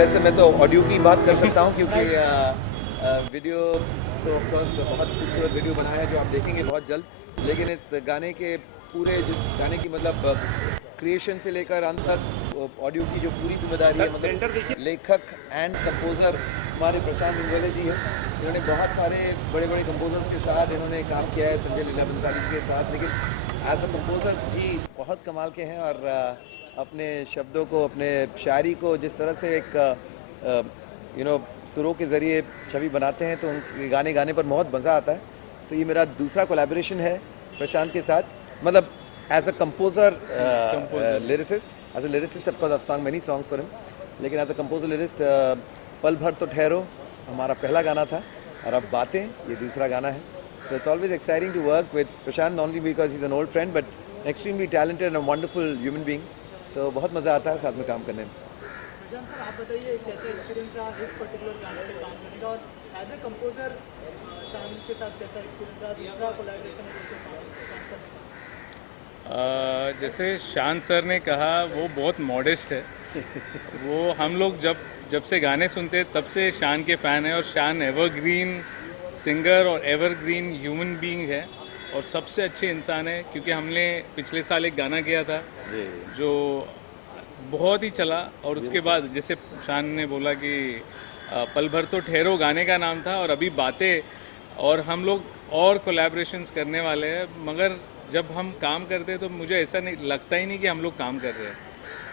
वैसे मैं तो ऑडियो की बात कर सकता हूँ क्योंकि वीडियो तो ऑफकोर्स बहुत खूबसूरत वीडियो बना है जो आप देखेंगे बहुत जल्द, लेकिन इस गाने के पूरे जिस गाने की मतलब क्रिएशन से लेकर अंत तक ऑडियो की जो पूरी जिम्मेदारी है मतलब लेखक एंड कंपोज़र हमारे प्रशांत इंगोले जी हैं। इन्होंने बहुत सारे बड़े बड़े कंपोजर्स के साथ इन्होंने काम किया है, संजय लीला बंसाली जी के साथ, लेकिन एज अ कंपोज़र भी बहुत कमाल के हैं और अपने शब्दों को, अपने शायरी को जिस तरह से एक सुरों के ज़रिए छवि बनाते हैं तो उनके गाने गाने पर बहुत मज़ा आता है। तो ये मेरा दूसरा कोलैबोरेशन है प्रशांत के साथ, मतलब as a composer lyricist, as a lyricist of course I have song many songs for him, लेकिन एज अ कंपोज़र लिरिस्ट पल भर तो ठहरो हमारा पहला गाना था और अब बातें ये दूसरा गाना है। So it's always exciting to work with Prashant, not only because he is an old friend but extremely talented and wonderful human being. तो बहुत मज़ा आता है साथ में काम करने में। प्रशांत सर, आप बताइए कैसा एक्सपीरियंस रहा इस पर्टिकुलर गाने पे काम करने का, और एज ए कंपोजर शान के साथ कैसा एक्सपीरियंस रहा, दूसरा कोलैबोरेशन है जैसे शान सर ने कहा। जैसे शान सर ने कहा वो बहुत मॉडेस्ट है। वो हम लोग जब जब से गाने सुनते हैं तब से शान के फ़ैन है, और शान एवरग्रीन सिंगर और एवरग्रीन ह्यूमन बीइंग है और सबसे अच्छे इंसान है। क्योंकि हमने पिछले साल एक गाना किया था जो बहुत ही चला, और उसके बाद जैसे शान ने बोला कि पल भर तो ठहरो गाने का नाम था, और अभी बातें, और हम लोग और कोलैबोरेशंस करने वाले हैं। मगर जब हम काम करते हैं तो मुझे ऐसा नहीं लगता ही नहीं कि हम लोग काम कर रहे हैं,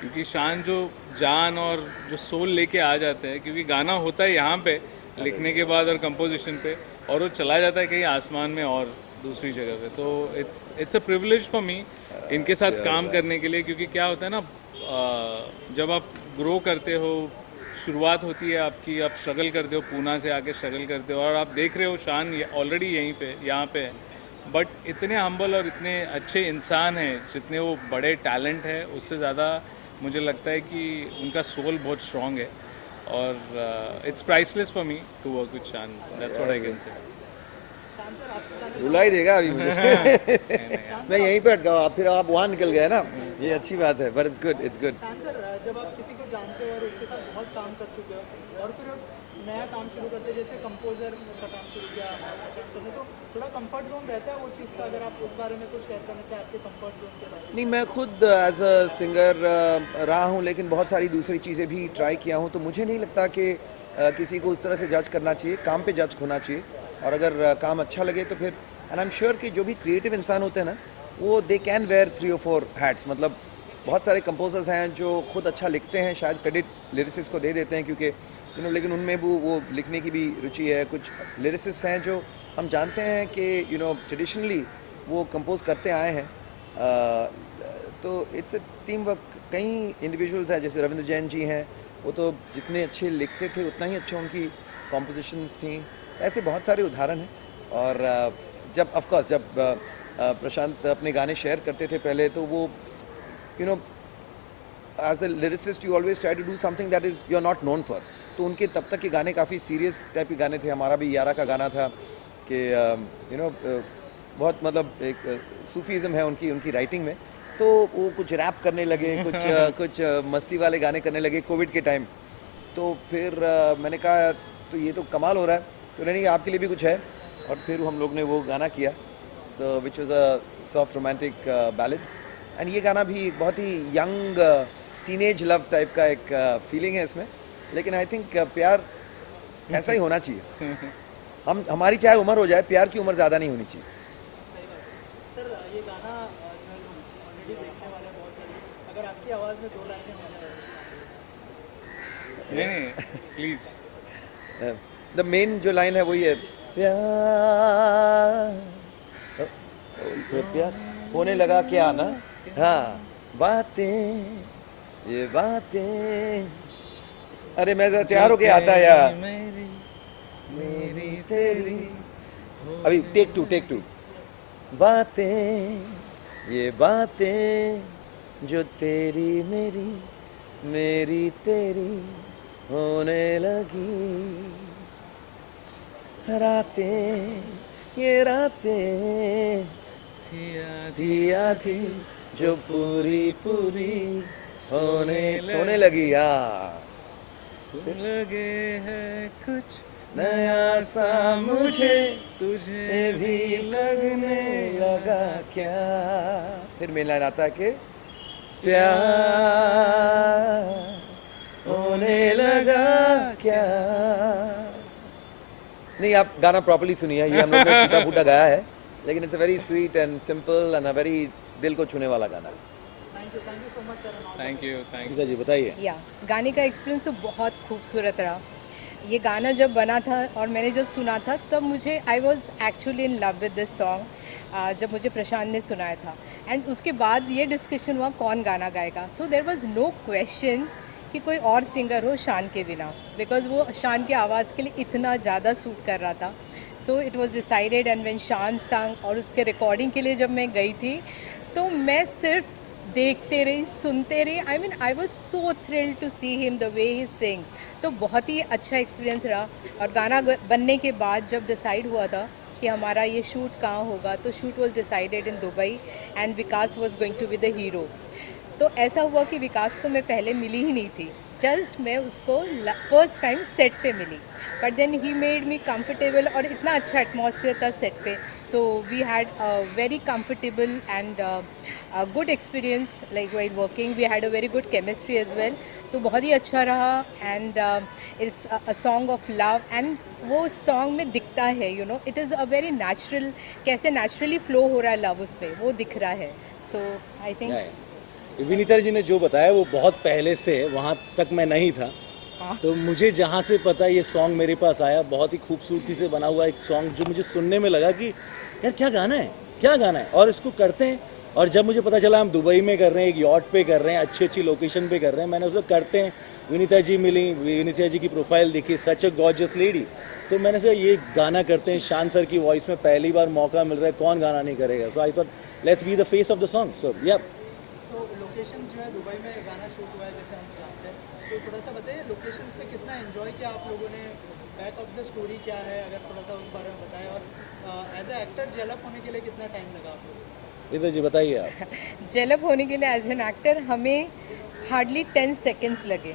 क्योंकि शान जो जान और जो सोल लेके आ जाते हैं, क्योंकि गाना होता है यहाँ पे लिखने के बाद और कंपोजिशन पे, और वो चला जाता है कहीं आसमान में और दूसरी जगह पे। तो it's a privilege for me इनके साथ काम करने के लिए। क्योंकि क्या होता है ना, जब आप ग्रो करते हो, शुरुआत होती है आपकी, आप स्ट्रगल करते हो, पूना से आके स्ट्रगल करते हो, और आप देख रहे हो शान ऑलरेडी यहीं पे यहाँ पे है, बट इतने हम्बल और इतने अच्छे इंसान हैं, जितने वो बड़े टैलेंट है उससे ज़्यादा मुझे लगता है कि उनका सोल बहुत स्ट्रॉन्ग है। और it's priceless for me to work with Shaan, that's what I can say. Shaan sir, आपसे जानना रुला ही देगा अभी मुझे। मैं यहीं पे अटका हूँ, फिर आप वहाँ निकल गए ना, ये अच्छी बात है, but it's good, it's good. शान सर, जब आप किसी को जानते हो और उसके साथ बहुत काम कर चुके हो और फिर नया काम शुरू करते हो, जैसे कंपोजर का काम शुरू किया शान सर ने, तो थोड़ा कंफर्ट जोन रहता है वो चीज़ का, अगर आप उस बारे में कुछ शेयर करना चाहें आपके कंफर्ट जोन के बारे में। नहीं, मैं खुद एज अ सिंगर रहा हूँ, लेकिन बहुत सारी दूसरी चीज़ें भी ट्राई किया हूँ, तो मुझे नहीं लगता कि किसी को उस तरह से जज करना चाहिए, काम पे जज होना चाहिए। और अगर काम अच्छा लगे तो फिर, एंड आई एम श्योर कि जो भी क्रिएटिव इंसान होते हैं ना, वो they can wear 3 or 4 hats. मतलब बहुत सारे कंपोजर्स हैं जो खुद अच्छा लिखते हैं, शायद क्रेडिट लिरिसिस्ट को दे देते हैं क्योंकि लेकिन उनमें वो लिखने की भी रुचि है। कुछ लिरिसिस्ट हैं जो हम जानते हैं कि ट्रेडिशनली वो कंपोज करते आए हैं। तो इट्स अ टीम वर्क। कई इंडिविजुअल्स हैं, जैसे रविंद्र जैन जी हैं, वो तो जितने अच्छे लिखते थे उतना ही अच्छे उनकी कॉम्पोजिशंस थी। ऐसे बहुत सारे उदाहरण हैं। और जब ऑफकोर्स जब प्रशांत अपने गाने शेयर करते थे पहले, तो वो as a lyricist you always try to do something that is you are not known for. तो उनके तब तक के गाने काफ़ी सीरियस टाइप के गाने थे। हमारा भी यारा का गाना था कि बहुत मतलब एक सूफीज़म है उनकी राइटिंग में। तो वो कुछ रैप करने लगे, कुछ मस्ती वाले गाने करने लगे कोविड के टाइम। तो फिर मैंने कहा तो ये तो कमाल हो रहा है, तो नहीं आपके लिए भी कुछ है। और फिर हम लोग ने वो गाना किया, so which was a soft romantic ballad. And ये गाना भी बहुत ही यंग टीनेज लव टाइप का एक फीलिंग है इसमें। लेकिन आई थिंक प्यार ऐसा ही होना चाहिए। हमारी चाहे उम्र हो जाए, प्यार की उम्र ज़्यादा नहीं होनी चाहिए। सही बात है सर। ये गाना जो है लोग ऑलरेडी देखने वाले हैं बहुत जल्दी, अगर आपकी आवाज़ में 2 लाइनें हो जाए। नहीं, प्लीज़। द मेन जो लाइन है वही है, प्यार प्यार होने लगा क्या ना। हाँ, बातें ये बातें, अरे मैं तैयार होके आता यार, मेरी तेरी। अभी टेक टू। बातें ये बातें जो तेरी मेरी मेरी तेरी होने लगी, रातें ये रातें थी आधी जो पूरी पूरी सोने लगी यार। लगे है कुछ नया सा मुझे तुझे भी लगने लगा क्या। फिर मेन लाइन आता है कि प्यार होने लगा क्या। नहीं, आप गाना प्रॉपर्ली सुनिए, ये हम लोग ने टूटा फूटा गाया है, लेकिन it's a very sweet and simple and a very दिल को छूने वाला गाना है। Thank you so much sir. Thank you. Geeta ji बताइए। या गाने का एक्सपीरियंस तो बहुत खूबसूरत रहा। ये गाना जब बना था और मैंने जब सुना था तब मुझे I was actually in love with this song, जब मुझे प्रशांत ने सुनाया था। एंड उसके बाद ये डिस्कशन हुआ कौन गाना गाएगा। So there was no question कि कोई और सिंगर हो शान के बिना, बिकॉज वो शान की आवाज़ के लिए इतना ज़्यादा सूट कर रहा था। So it was decided and when शान संग और उसके रिकॉर्डिंग के लिए जब मैं गई थी तो मैं सिर्फ देखते रही, सुनते रही। I mean I was so thrilled to see him the way he sings. तो बहुत ही अच्छा एक्सपीरियंस रहा। और गाना बनने के बाद जब डिसाइड हुआ था कि हमारा ये शूट कहाँ होगा, तो shoot was decided in Dubai and Vikas was going to be the hero. तो ऐसा हुआ कि विकास को मैं पहले मिली ही नहीं थी, जस्ट मैं उसको फर्स्ट टाइम सेट पे मिली। But then he made me comfortable और इतना अच्छा एटमॉस्फेयर था सेट पे। So we had a very comfortable and good experience like while working. We had a very good chemistry as well. तो बहुत ही अच्छा रहा and it's a song of love and वो सॉन्ग में दिखता है, you know, it is a very natural, कैसे नेचुरली फ्लो हो रहा है लव उस पर, वो दिख रहा है। So I think Vinita ji ने जो बताया वो बहुत पहले से है, वहाँ तक मैं नहीं था। तो मुझे जहाँ से पता ये सॉन्ग मेरे पास आया, बहुत ही खूबसूरती से बना हुआ एक सॉन्ग जो मुझे सुनने में लगा कि यार क्या गाना है, क्या गाना है, और इसको करते हैं। और जब मुझे पता चला हम दुबई में कर रहे हैं, एक यॉट पे कर रहे हैं, अच्छी अच्छी लोकेशन पे कर रहे हैं, मैंने उसको करते हैं। विनीता जी मिली, विनीता जी की प्रोफाइल देखी, सच अ गॉर्जियस लेडी। तो मैंने सोचा ये गाना करते हैं, शान सर की वॉइस में पहली बार मौका मिल रहा है, कौन गाना नहीं करेगा। So I thought let's be the face of the song. So yeah so locations जो है दुबई में गाना शूट हुआ है जैसे हम जानते हैं, तो थोड़ा सा बताइए लोकेशंस पे कितना एंजॉय किया आप लोगों ने, बैक ऑफ द स्टोरी क्या है, अगर थोड़ा सा उस बारे में बताएं। और एज ए एक्टर डेवलप होने के लिए कितना टाइम लगा आप लोगों को? विनीता जी बताइए आप। जेलअप होने के लिए एज एन एक्टर हमें हार्डली 10 सेकेंड्स लगे।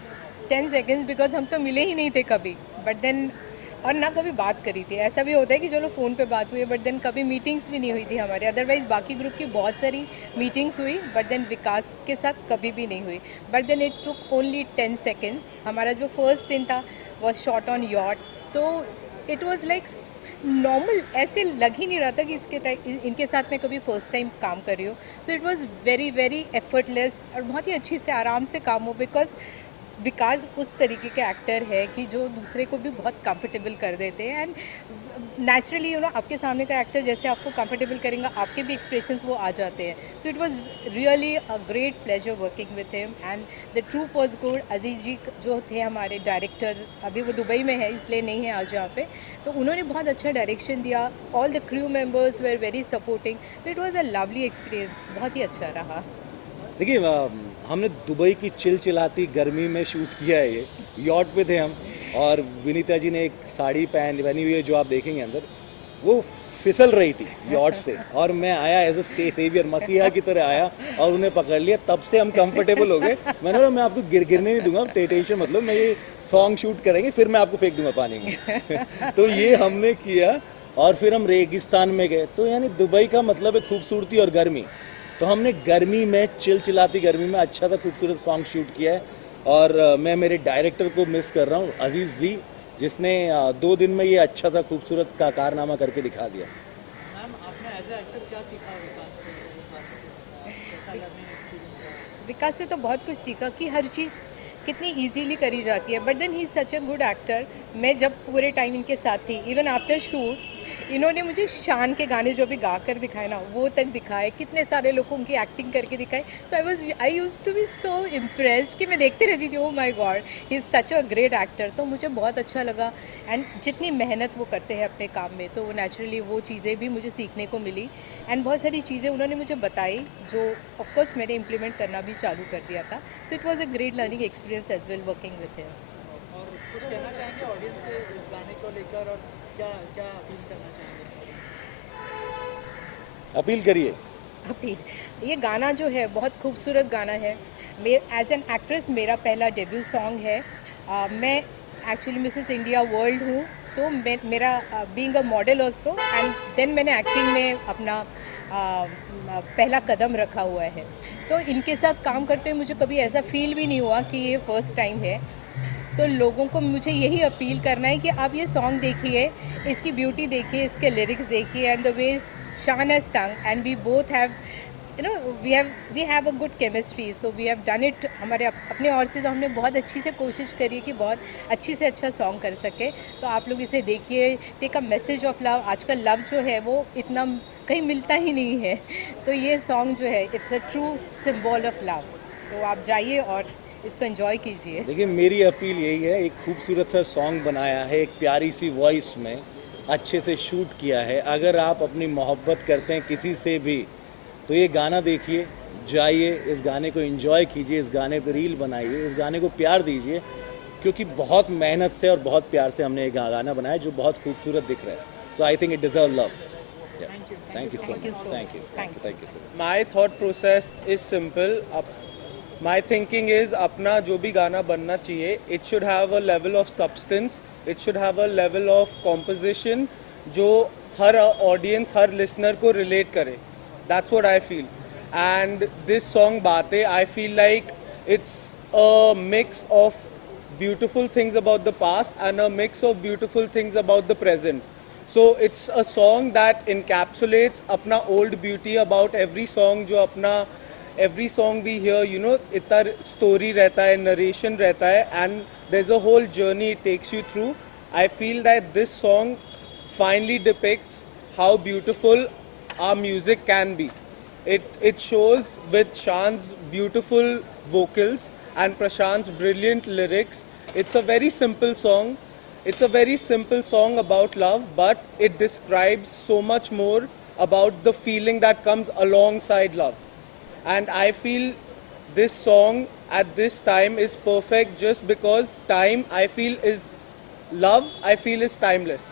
10 सेकेंड्स बिकॉज हम तो मिले ही नहीं थे कभी, बट देन और ना कभी बात करी थी। ऐसा भी होता है कि चलो फ़ोन पे बात हुई है, बट देन कभी मीटिंग्स भी नहीं हुई थी हमारे। अदरवाइज़ बाकी ग्रुप की बहुत सारी मीटिंग्स हुई, बट देन विकास के साथ कभी भी नहीं हुई। But then it took only 10 seconds. हमारा जो फर्स्ट सीन था वॉज शॉट ऑन यॉट। तो इट वॉज लाइक नॉर्मल, ऐसे लग ही नहीं रहा था कि इनके साथ मैं कभी फर्स्ट टाइम काम कर रही हूँ। सो it was very very effortless और बहुत ही अच्छी से आराम से काम हो, बिकॉज विकास उस तरीके के एक्टर है कि जो दूसरे को भी बहुत कंफर्टेबल कर देते हैं। एंड नेचुरली यू नो आपके सामने का एक्टर जैसे आपको कंफर्टेबल करेंगे, आपके भी एक्सप्रेशंस वो आ जाते हैं। So it was really a great pleasure working with him and the truth was good. Aziz ji जो थे हमारे डायरेक्टर, अभी वो दुबई में है इसलिए नहीं है आज यहाँ पे, तो उन्होंने बहुत अच्छा डायरेक्शन दिया। All the crew members were very supporting. तो it was a lovely experience, बहुत ही अच्छा रहा। देखिए हमने दुबई की चिलचिलाती गर्मी में शूट किया है। ये यॉट पे थे हम, और विनीता जी ने एक साड़ी पहनी हुई है जो आप देखेंगे अंदर, वो फिसल रही थी यॉट से, और मैं आया एज ए सेवियर, मसीहा की तरह आया और उन्हें पकड़ लिया। तब से हम कंफर्टेबल हो गए। मैंने बोला मैं आपको गिरने नहीं दूंगा, टेंशन मतलब मैं ये सॉन्ग शूट करेंगे फिर मैं आपको फेंक दूंगा पानी में। तो ये हमने किया और फिर हम रेगिस्तान में गए। तो यानी दुबई का मतलब है खूबसूरती और गर्मी। तो हमने गर्मी में, चिलचिलाती गर्मी में अच्छा सा खूबसूरत सॉन्ग शूट किया है। और मैं मेरे डायरेक्टर को मिस कर रहा हूँ, अजीज़ जी, जिसने 2 दिन में ये अच्छा सा खूबसूरत का कारनामा करके दिखा दिया। मैम आपने एज ए एक्टर क्या सीखा विकास से, इस बात में कैसा लर्निंग एक्सपीरियंस रहा? विकास से तो बहुत कुछ सीखा कि हर चीज़ कितनी इजीली करी जाती है। But then he is such a good actor. मैं जब पूरे टाइम इनके साथ थी, इवन आफ्टर शूट, इन्होंने मुझे शान के गाने जो भी गा कर दिखाए ना, वो तक दिखाए, कितने सारे लोगों की एक्टिंग करके दिखाए। So I used to be so impressed कि मैं देखते रहती थी, oh my God he is such a great actor. तो मुझे बहुत अच्छा लगा। एंड जितनी मेहनत वो करते हैं अपने काम में, तो नेचुरली वो चीज़ें भी मुझे सीखने को मिली। एंड बहुत सारी चीज़ें उन्होंने मुझे बताई जो ऑफकोर्स मैंने इम्प्लीमेंट करना भी चालू कर दिया था। So it was a great learning experience as well working with him. और कुछ कहना चाहेंगे ऑडियंस से इस गाने को लेकर, और क्या क्या अपील करना चाहेंगे? अपील करिए। अपील, ये गाना जो है बहुत खूबसूरत गाना है। एज एन एक्ट्रेस मेरा पहला डेब्यू सॉन्ग है। मैं एक्चुअली मिसेस इंडिया वर्ल्ड हूँ, तो मेरा being a model also, and then मैंने एक्टिंग में अपना पहला कदम रखा हुआ है। तो इनके साथ काम करते हुए मुझे कभी ऐसा फील भी नहीं हुआ कि ये फर्स्ट टाइम है। तो लोगों को मुझे यही अपील करना है कि आप ये सॉन्ग देखिए, इसकी ब्यूटी देखिए, इसके लिरिक्स देखिए, and the way Shaan has sung, and we both have we have a good chemistry, so we have done it. हमारे अपने ओर से तो हमने बहुत अच्छी से कोशिश करी है कि बहुत अच्छी से अच्छा सॉन्ग कर सके। तो आप लोग इसे देखिए, take a message of love. आजकल लव जो है वो इतना कहीं मिलता ही नहीं है, तो ये सॉन्ग जो है it's a true symbol of love. तो आप जाइए और इसको एंजॉय कीजिए। देखिए, मेरी अपील यही है, एक खूबसूरत सा सॉन्ग बनाया है, एक प्यारी सी वॉइस में अच्छे से शूट किया है। अगर आप अपनी मोहब्बत करते हैं किसी से भी, तो ये गाना देखिए, जाइए, इस गाने को एंजॉय कीजिए, इस गाने पर रील बनाइए, इस गाने को प्यार दीजिए, क्योंकि बहुत मेहनत से और बहुत प्यार से हमने ये गाना बनाया जो बहुत खूबसूरत दिख रहा है। So I think it deserve love. Thank you so much. Thank you so much. My thought process is simple. My thinking is अपना जो भी गाना बनना चाहिए, it should have a level of substance, it should have a level of composition जो हर audience, हर listener को relate करे. That's what I feel. And this song बातें, I feel like it's a mix of beautiful things about the past and a mix of beautiful things about the present. So it's a song that encapsulates अपना old beauty about every song जो अपना every song we hear, you know, इतना story रहता है, narration रहता है, and there's a whole journey it takes you through. I feel that this song finally depicts how beautiful our music can be. It shows with Shan's beautiful vocals and Prashant's brilliant lyrics. It's a very simple song. It's a very simple song about love, but it describes so much more about the feeling that comes alongside love. And I feel this song at this time is perfect just because time, I feel, is love, I feel, is timeless.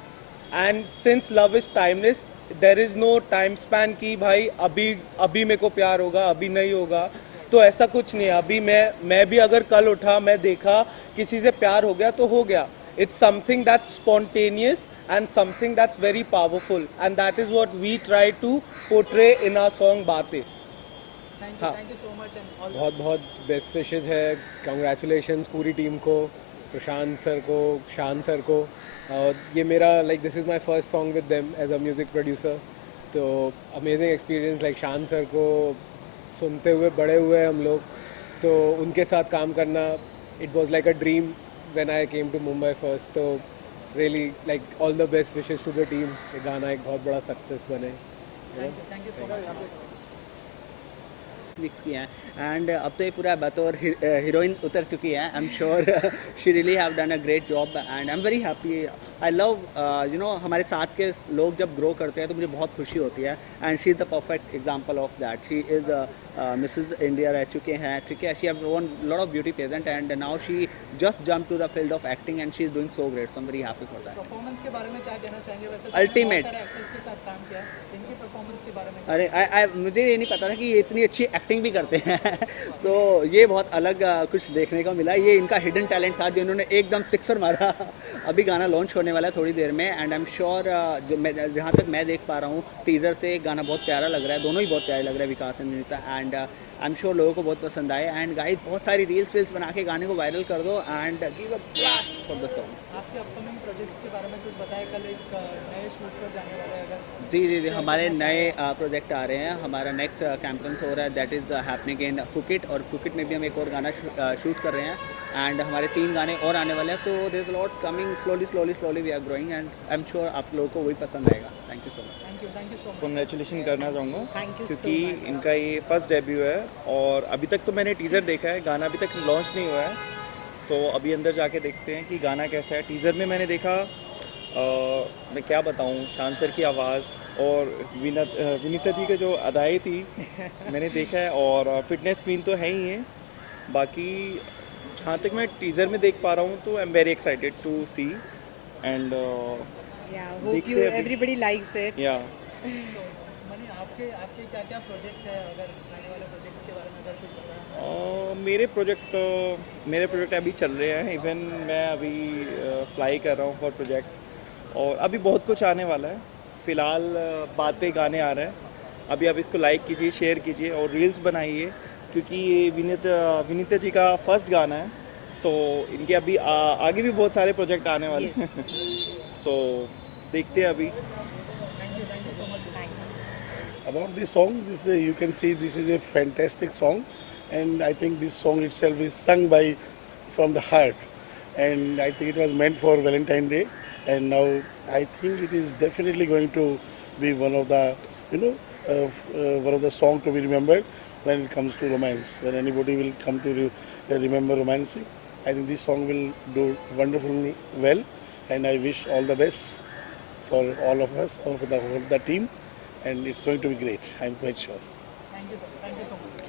And since love is timeless, there is no time span कि भाई अभी मेरे को प्यार होगा, अभी नहीं होगा। तो ऐसा कुछ नहीं है। अभी मैं भी अगर कल उठा, मैं देखा किसी से प्यार हो गया तो हो गया। It's something that's spontaneous and something that's very powerful, and that is what we try to portray in our song बातें। Thank you so much and all. बहुत बहुत बेस्ट विशेस है, कंग्रेचुलेशंस पूरी टीम को, प्रशांत सर को, Shaan sir को। ये मेरा this is my first song with them as a music producer, तो अमेजिंग एक्सपीरियंस। शान सर को सुनते हुए बड़े हुए हम लोग, तो उनके साथ काम करना it was like a dream when I came to Mumbai first. तो really all the best wishes to the team. ये गाना एक बहुत बड़ा सक्सेस बने। Thank you so much. Mix किया है एंड अब तो ये पूरा बतौर हीरोइन उतर चुकी है। आई am sure she really have done a great job and I am very happy. I love you know हमारे साथ के लोग जब ग्रो करते हैं तो मुझे बहुत खुशी होती है, and she is the perfect example of that. She is Mrs India रह चुके हैं, ठीक है। She have won lot of beauty present and now she just jump to the field of acting and she is doing so great. So I am very happy for that. Performance के बारे में क्या कहना चाहेंगे? वैसे Ultimate. बहुत सारे actors के साथ काम किया, इनकी परफॉर्मेंस के बारे में अरे मुझे ये नहीं पता था कि ये इतनी अच्छी एक्टिंग भी करते हैं। सो ये बहुत अलग कुछ देखने को मिला। ये इनका हिडन टैलेंट था जो इन्होंने एकदम सिक्सर मारा। अभी गाना लॉन्च होने वाला है थोड़ी देर में, एंड आई एम श्योर जहाँ तक मैं देख पा रहा हूँ टीज़र से गाना बहुत प्यारा लग रहा है। दोनों ही बहुत प्यारे लग रहे हैं, Vikas and Vinita, and I am sure लोगों को बहुत पसंद आए। एंड गाइस बहुत सारी रील्स बना के गाने को वायरल कर दो and give a blast for the song. आपके अपकमिंग प्रोजेक्ट्स के बारे में कुछ बताएं। कल एक नए शूट पर जाने वाला है अगर जी हमारे नए प्रोजेक्ट आ रहे हैं। हमारा नेक्स्ट कैंपेन्स हो रहा है, that is happening in Phuket, और फुकेट में भी हम एक और गाना शूट कर रहे हैं, एंड हमारे 3 गाने और आने वाले हैं। तो there is lot coming, slowly we are growing, and I am sure आप लोगों को वही पसंद आएगा। Thank you so much. Thank you so much. Congratulation करना चाहूँगा Thank you so क्योंकि much. इनका ये फर्स्ट डेब्यू है, और अभी तक तो मैंने टीज़र देखा है, गाना अभी तक लॉन्च नहीं हुआ है। तो अभी अंदर जाके देखते हैं कि गाना कैसा है। टीज़र में मैंने देखा, मैं क्या बताऊँ, शान सर की आवाज़ और विनीता जी के जो अदाएँ थी मैंने देखा है, और फिटनेस क्वीन तो है ही है। बाकी जहाँ तक मैं टीज़र में देख पा रहा हूँ तो I am very excited to see, and Yeah, hope देखते you हैं अभी। everybody likes it. या मनी आप आपके आपके क्या क्या प्रोजेक्ट है, अगर आने वाले प्रोजेक्ट्स के बारे में अगर कुछ बताया? मेरे प्रोजेक्ट अभी चल रहे हैं। इवन मैं अभी फ्लाई कर रहा हूँ फॉर प्रोजेक्ट, और अभी बहुत कुछ आने वाला है। फ़िलहाल बातें गाने आ रहे हैं। अभी आप इसको लाइक कीजिए, शेयर कीजिए और रील्स बनाइए, क्योंकि ये विनीता जी का फर्स्ट गाना है, तो इनके अभी आगे भी बहुत सारे प्रोजेक्ट आने वाले हैं। सो देखते हैं अभी। Thank you so much. About this song, you can see this is a fantastic song, and I think this song itself is sung from the heart, and I think it was meant for Valentine's Day, and now I think it is definitely going to be one of the one of the song to be remembered when it comes to romance. When anybody will come to remember romance, I think this song will do wonderful well, and I wish all the best for all of us, or for the whole the team. And it's going to be great, I'm quite sure. Thank you sir, thank you so much.